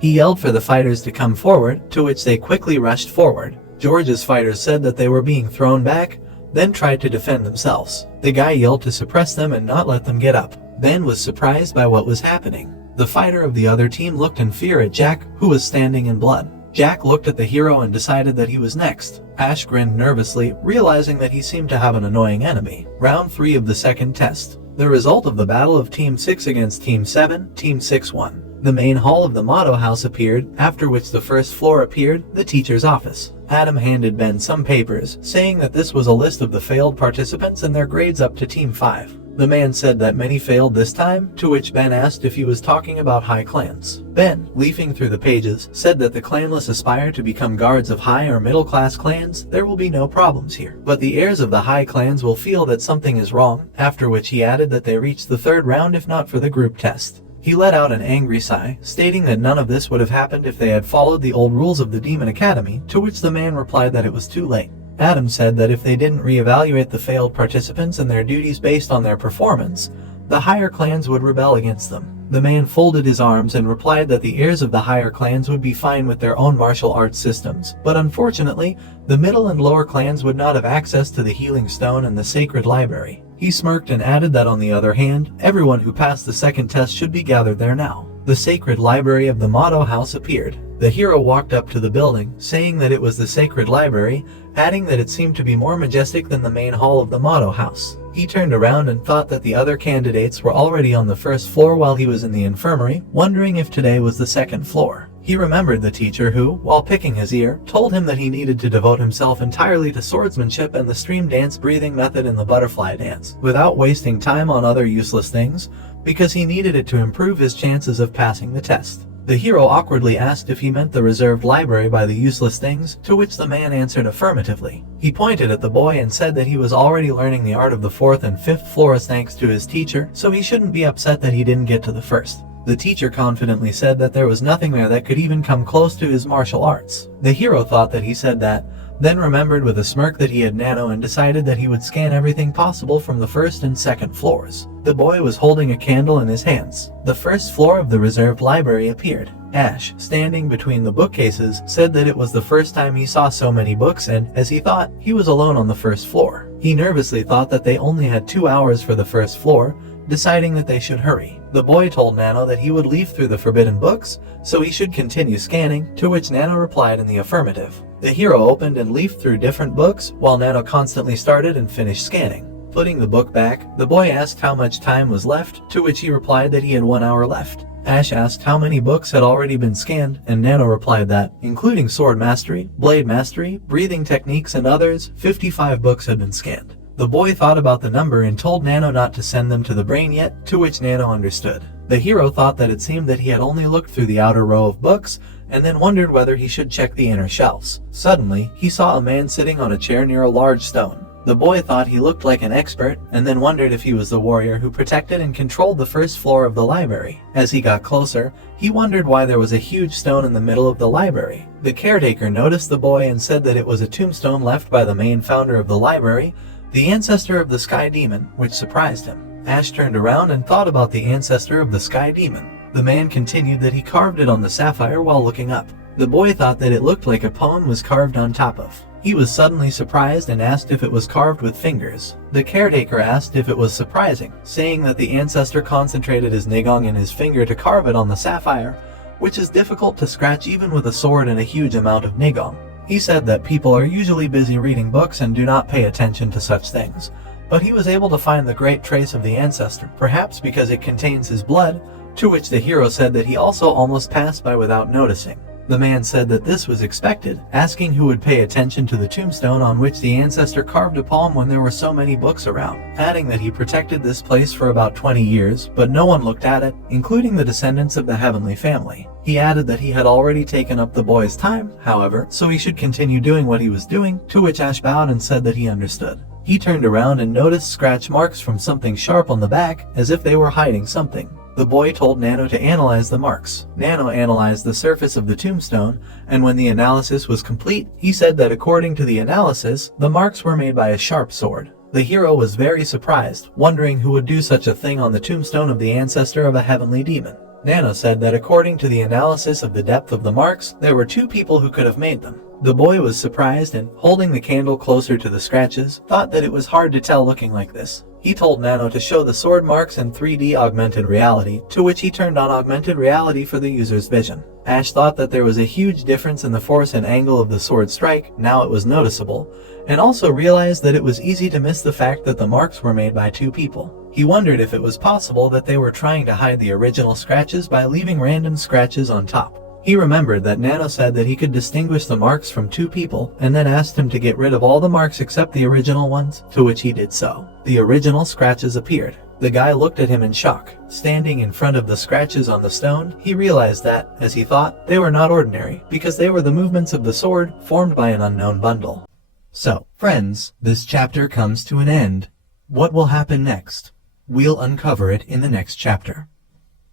He yelled for the fighters to come forward, to which they quickly rushed forward. George's fighters said that they were being thrown back, then tried to defend themselves. The guy yelled to suppress them and not let them get up. Ben was surprised by what was happening. The fighter of the other team looked in fear at Jack, who was standing in blood. Jack looked at the hero and decided that he was next. Ash grinned nervously, realizing that he seemed to have an annoying enemy. Round 3 of the second test. The result of the battle of Team 6 against Team 7, Team 6 won. The main hall of the motto house appeared, after which the first floor appeared, the teacher's office. Adam handed Ben some papers, saying that this was a list of the failed participants and their grades up to Team 5. The man said that many failed this time, to which Ben asked if he was talking about high clans. Ben, leafing through the pages, said that the clanless aspire to become guards of high or middle class clans. There will be no problems here. But the heirs of the high clans will feel that something is wrong, after which he added that they reached the 3rd round if not for the group test. He let out an angry sigh, stating that none of this would have happened if they had followed the old rules of the Demon Academy, to which the man replied that it was too late. Adam said that if they didn't reevaluate the failed participants and their duties based on their performance, the higher clans would rebel against them. The man folded his arms and replied that the heirs of the higher clans would be fine with their own martial arts systems, but unfortunately, the middle and lower clans would not have access to the healing stone and the sacred library. He smirked and added that on the other hand, everyone who passed the second test should be gathered there now. The sacred library of the motto house appeared. The hero walked up to the building, saying that it was the sacred library, adding that it seemed to be more majestic than the main hall of the motto house. He turned around and thought that the other candidates were already on the 1st floor while he was in the infirmary, wondering if today was the 2nd floor. He remembered the teacher who, while picking his ear, told him that he needed to devote himself entirely to swordsmanship and the stream dance breathing method in the butterfly dance, without wasting time on other useless things, because he needed it to improve his chances of passing the test. The hero awkwardly asked if he meant the reserved library by the useless things, to which the man answered affirmatively. He pointed at the boy and said that he was already learning the art of the 4th and 5th floors thanks to his teacher, so he shouldn't be upset that he didn't get to the 1st. The teacher confidently said that there was nothing there that could even come close to his martial arts. The hero thought that he said that, then remembered with a smirk that he had Nano and decided that he would scan everything possible from the 1st and 2nd floors. The boy was holding a candle in his hands. The 1st floor of the reserved library appeared. Ash, standing between the bookcases, said that it was the first time he saw so many books and, as he thought, he was alone on the 1st floor. He nervously thought that they only had 2 hours for the 1st floor, deciding that they should hurry. The boy told Nano that he would leaf through the forbidden books, so he should continue scanning, to which Nano replied in the affirmative. The hero opened and leafed through different books, while Nano constantly started and finished scanning. Putting the book back, the boy asked how much time was left, to which he replied that he had 1 hour left. Ash asked how many books had already been scanned, and Nano replied that, including sword mastery, blade mastery, breathing techniques and others, 55 books had been scanned. The boy thought about the number and told Nano not to send them to the brain yet, to which Nano understood. The hero thought that it seemed that he had only looked through the outer row of books, and then wondered whether he should check the inner shelves. Suddenly, he saw a man sitting on a chair near a large stone. The boy thought he looked like an expert, and then wondered if he was the warrior who protected and controlled the 1st floor of the library. As he got closer, he wondered why there was a huge stone in the middle of the library. The caretaker noticed the boy and said that it was a tombstone left by the main founder of the library, the ancestor of the Sky Demon, which surprised him. Ash turned around and thought about the ancestor of the Sky Demon. The man continued that he carved it on the sapphire while looking up. The boy thought that it looked like a poem was carved on top of. He was suddenly surprised and asked if it was carved with fingers. The caretaker asked if it was surprising, saying that the ancestor concentrated his nigong in his finger to carve it on the sapphire, which is difficult to scratch even with a sword and a huge amount of nigong. He said that people are usually busy reading books and do not pay attention to such things, but he was able to find the great trace of the ancestor, perhaps because it contains his blood, to which the hero said that he also almost passed by without noticing. The man said that this was expected, asking who would pay attention to the tombstone on which the ancestor carved a poem when there were so many books around, adding that he protected this place for about 20 years, but no one looked at it, including the descendants of the heavenly family. He added that he had already taken up the boy's time, however, so he should continue doing what he was doing, to which Ash bowed and said that he understood. He turned around and noticed scratch marks from something sharp on the back, as if they wwere hiding something. The boy told Nano to analyze the marks. Nano analyzed the surface of the tombstone, and when the analysis was complete, he said that according to the analysis, the marks were made by a sharp sword. The hero was very surprised, wondering who would do such a thing on the tombstone of the ancestor of a heavenly demon. Nano said that according to the analysis of the depth of the marks, there were 2 people who could have made them. The boy was surprised and, holding the candle closer to the scratches, thought that it was hard to tell looking like this. He told Nano to show the sword marks in 3D augmented reality, to which he turned on augmented reality for the user's vision. Ash thought that there was a huge difference in the force and angle of the sword strike, now it was noticeable, and also realized that it was easy to miss the fact that the marks were made by 2 people. He wondered if it was possible that they were trying to hide the original scratches by leaving random scratches on top. He remembered that Nano said that he could distinguish the marks from 2 people, and then asked him to get rid of all the marks except the original ones, to which he did so. The original scratches appeared. The guy looked at him in shock. Standing in front of the scratches on the stone, he realized that, as he thought, they were not ordinary, because they were the movements of the sword formed by an unknown bundle. So, friends, this chapter comes to an end. What will happen next? We'll uncover it in the next chapter.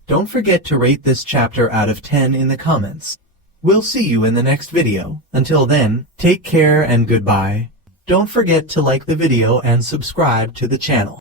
Don't forget to rate this chapter out of 10 in the comments. We'll see you in the next video. Until then, take care and goodbye. Don't forget to like the video and subscribe to the channel.